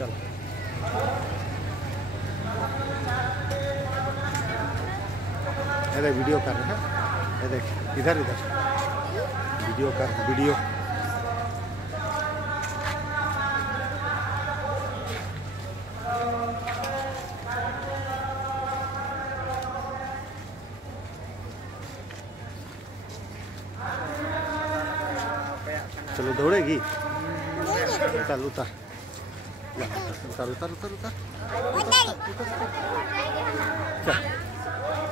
चल ये देख वीडियो कर रहे हैं, ये देख इधर इधर वीडियो कर वीडियो। चलो दौड़ेगी, उतार उतार उतार उतार उतार उतार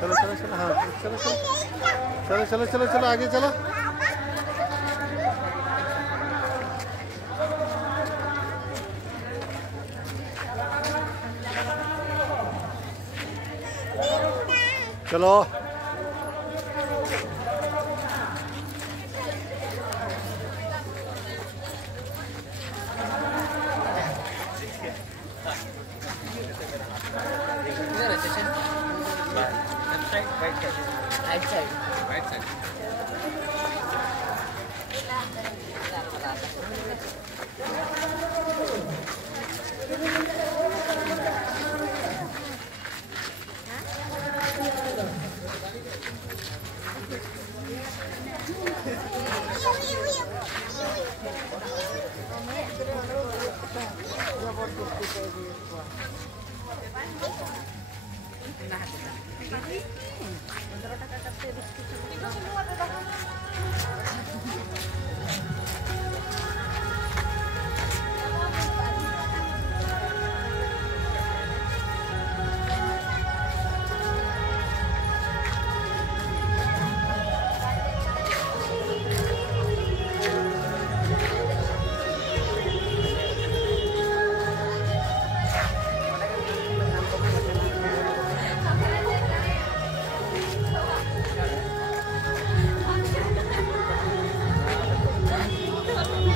चलो चलो चलो हाँ चलो चलो चलो चलो चलो आगे चलो। चलो right side.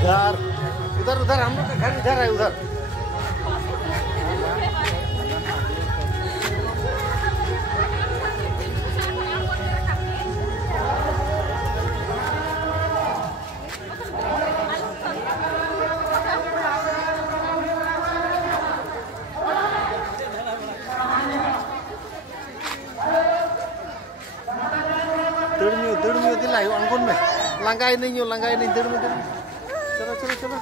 इधर उधर उधर हम लोग का घर इधर है उधर। दौड़ दिलाई अंगन में langai नहीं दौड़ में चलो चलो चलो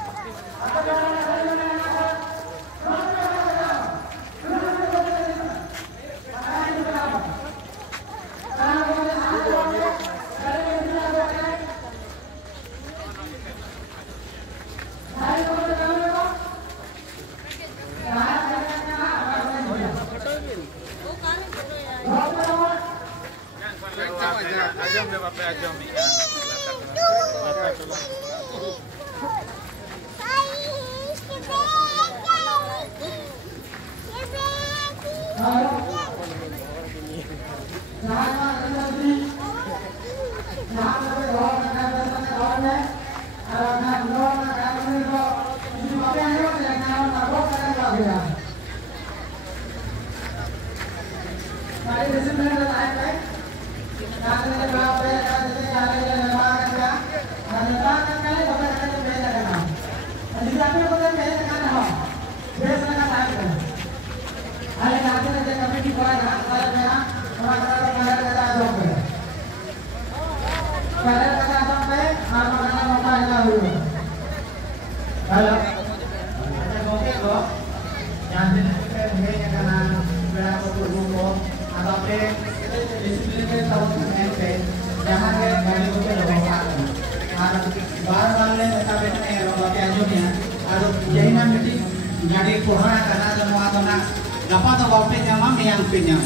Dapat atau bapak nyamam yang punya.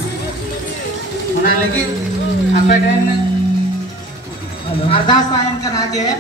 Mana lagi? Apa dan ardas panen kan aja.